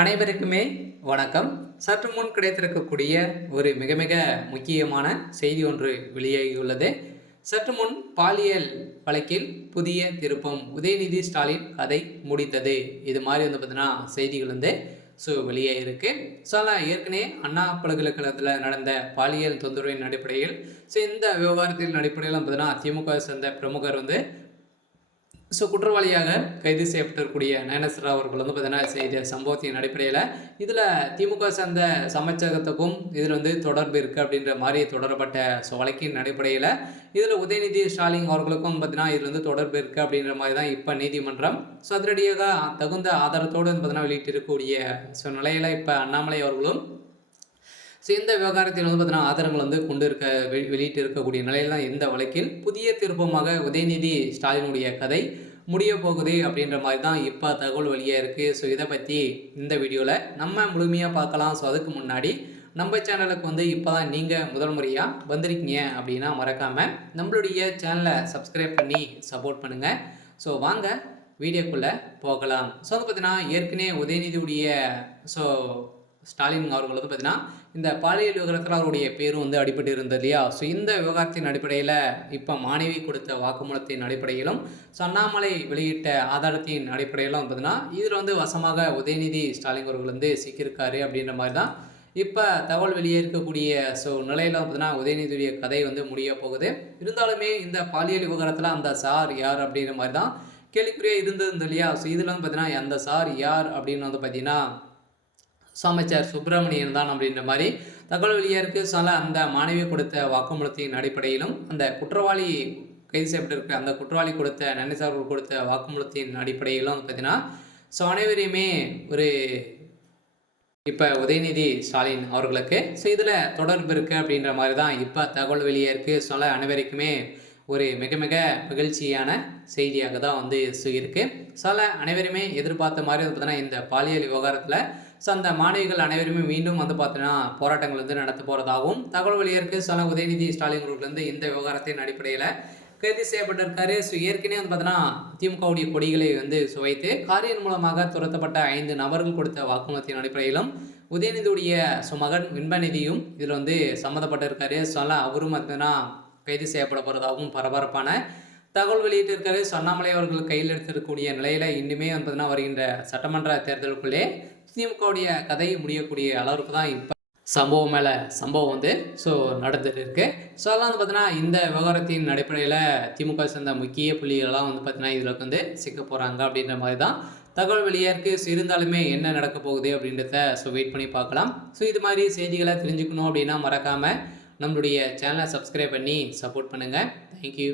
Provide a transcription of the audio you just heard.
அனைவருக்குமே வணக்கம். சற்று முன் கிடைத்திருக்கக்கூடிய ஒரு மிக மிக முக்கியமான செய்தி ஒன்று வெளியாகியுள்ளது. சற்று முன் பாலியல் வழக்கில் புதிய திருப்பம், உதயநிதி ஸ்டாலின் கதை முடிந்தது. இது மாதிரி பார்த்தீங்கன்னா செய்திகள் வெளியாகிருக்கு. ஏற்கனவே அண்ணா பல்கலைக்கழகத்தில் நடந்த பாலியல் தொந்தரவின் அடிப்படையில் இந்த விவகாரத்தின் அடிப்படையில் பார்த்தீங்கன்னா திமுக சேர்ந்த பிரமுகர் குற்றவாளியாக கைது செய்யப்பட்டிருக்கக்கூடிய நயனஸ்ரா அவர்கள் பார்த்தீங்கன்னா செய்த சம்பவத்தின் அடிப்படையில் இதில் திமுக சேர்ந்த சமைச்சகத்துக்கும் இதில் தொடர்பு இருக்குது அப்படின்ற மாதிரி தொடரப்பட்ட வழக்கின் அடிப்படையில் இதில் உதயநிதி ஸ்டாலின் அவர்களுக்கும் பார்த்தீங்கன்னா இதில் தொடர்பு இருக்குது அப்படின்ற மாதிரி தான் இப்போ நீதிமன்றம் அதிரடியாக தகுந்த ஆதாரத்தோடு பார்த்தீங்கன்னா வெளியிட்டிருக்கக்கூடிய நிலையில் இப்போ அண்ணாமலை அவர்களும் இந்த விவகாரத்தில் பார்த்தீங்கன்னா ஆதாரங்கள் கொண்டு வெளியிட்டு இருக்கக்கூடிய நிலையில் தான் இந்த வழக்கில் புதிய திருப்பமாக உதயநிதி ஸ்டாலினுடைய கதை முடிய போகுது அப்படின்ற மாதிரி தான் இப்போ தகவல் வெளியாக இருக்குது. இதை பற்றி இந்த வீடியோவில் நம்ம முழுமையாக பார்க்கலாம். அதுக்கு முன்னாடி நம்ம சேனலுக்கு இப்போ தான் நீங்கள் முதல் முறையாக வந்திருக்கீங்க அப்படின்னா மறக்காமல் நம்மளுடைய சேனலை சப்ஸ்கிரைப் பண்ணி சப்போர்ட் பண்ணுங்கள். வாங்க வீடியோக்குள்ளே போகலாம். பார்த்தீங்கன்னா ஏற்கனவே உதயநிதியுடைய ஸ்டாலின் அவர்கள் பார்த்தீங்கன்னா இந்த பாலியல் விவகாரத்தில் அவருடைய பேரும் அடிபட்டு இருந்தது இல்லையா. இந்த விவகாரத்தின் அடிப்படையில் இப்போ மாணவி கொடுத்த வாக்குமூலத்தின் அடிப்படையிலும் அண்ணாமலை வெளியிட்ட ஆதாரத்தின் அடிப்படையிலும் பார்த்தீங்கன்னா இதில் வசமாக உதயநிதி ஸ்டாலின் அவர்கள் சிக்கியிருக்காரு அப்படின்ற மாதிரி தான் இப்போ தகவல் வெளியே இருக்கக்கூடிய நிலையில் பார்த்தீங்கன்னா உதயநிதியுடைய கதை முடிய போகுது. இருந்தாலுமே இந்த பாலியல் விவகாரத்தில் அந்த சார் யார் அப்படின்ற மாதிரி தான் கேள்விக்குறியாக இருந்தது இல்லையா. இதில் பார்த்தீங்கன்னா அந்த சார் யார் அப்படின்னு பார்த்தீங்கன்னா அமைச்சர் சுப்பிரமணியன் தான் அப்படின்ற மாதிரி தகவல் வெளியாக இருக்குது. அந்த மாணவி கொடுத்த வாக்குமூலத்தின் அடிப்படையிலும் அந்த குற்றவாளி கைது செய்யப்பட்டிருக்க அந்த குற்றவாளி கொடுத்த நன்னிசார்கள் கொடுத்த வாக்குமூலத்தின் அடிப்படையிலும் பார்த்தீங்கன்னா அனைவரையுமே ஒரு இப்போ உதயநிதி ஸ்டாலின் அவர்களுக்கு இதில் தொடர்பு இருக்குது அப்படின்ற மாதிரி தான் இப்போ தகவல் வெளியே இருக்குது. அனைவருக்குமே ஒரு மிக மிக மகிழ்ச்சியான செய்தியாக தான் இருக்குது. அனைவருமே எதிர்பார்த்த மாதிரி பார்த்தீங்கன்னா இந்த பாலியல் விவகாரத்தில் அந்த மாணவிகள் அனைவருமே மீண்டும் பார்த்தீங்கன்னா போராட்டங்கள் நடத்த போகிறதாகவும் தகவல் வெளியே உதயநிதி ஸ்டாலின் அவர்கள் இந்த விவகாரத்தின் அடிப்படையில் கைது செய்யப்பட்டிருக்காரு. ஏற்கனவே பார்த்தீங்கன்னா திமுகவுடைய கொடிகளை சுவைத்து காரியின் மூலமாக துரத்தப்பட்ட 5 நபர்கள் கொடுத்த வாக்குமூலத்தின் அடிப்படையிலும் உதயநிதியுடைய மகன் வின்பநிதியும் இதில் சம்மந்தப்பட்டிருக்காரு. அவரும் பார்த்தீங்கன்னா கைது செய்யப்பட போகிறதாகவும் பரபரப்பான தகவல் வெளியிட்டிருக்காரு. அண்ணாமலை அவர்கள் கையில் எடுத்திருக்கக்கூடிய நிலையில் இன்னுமே பார்த்தீங்கன்னா வருகின்ற சட்டமன்ற தேர்தலுக்குள்ளே திமுகவுடைய கதை முடியக்கூடிய அளவுக்கு தான் இப்போ சம்பவம் மேலே சம்பவம் நடந்துட்டு இருக்கு. அதெல்லாம் பார்த்தீங்கன்னா இந்த விவகாரத்தின் அடிப்படையில் திமுக சேர்ந்த முக்கிய புள்ளிகளெல்லாம் பார்த்தீங்கன்னா இதில் சிக்க போகிறாங்க அப்படின்ற மாதிரி தான் தகவல் வெளியாக இருக்குது. இருந்தாலுமே என்ன நடக்க போகுது அப்படின்றத வெயிட் பண்ணி பார்க்கலாம். இது மாதிரி செய்திகளை தெரிஞ்சுக்கணும் அப்படின்னா மறக்காமல் நம்மளுடைய சேனலை சப்ஸ்கிரைப் பண்ணி சப்போர்ட் பண்ணுங்கள். தேங்க்யூ.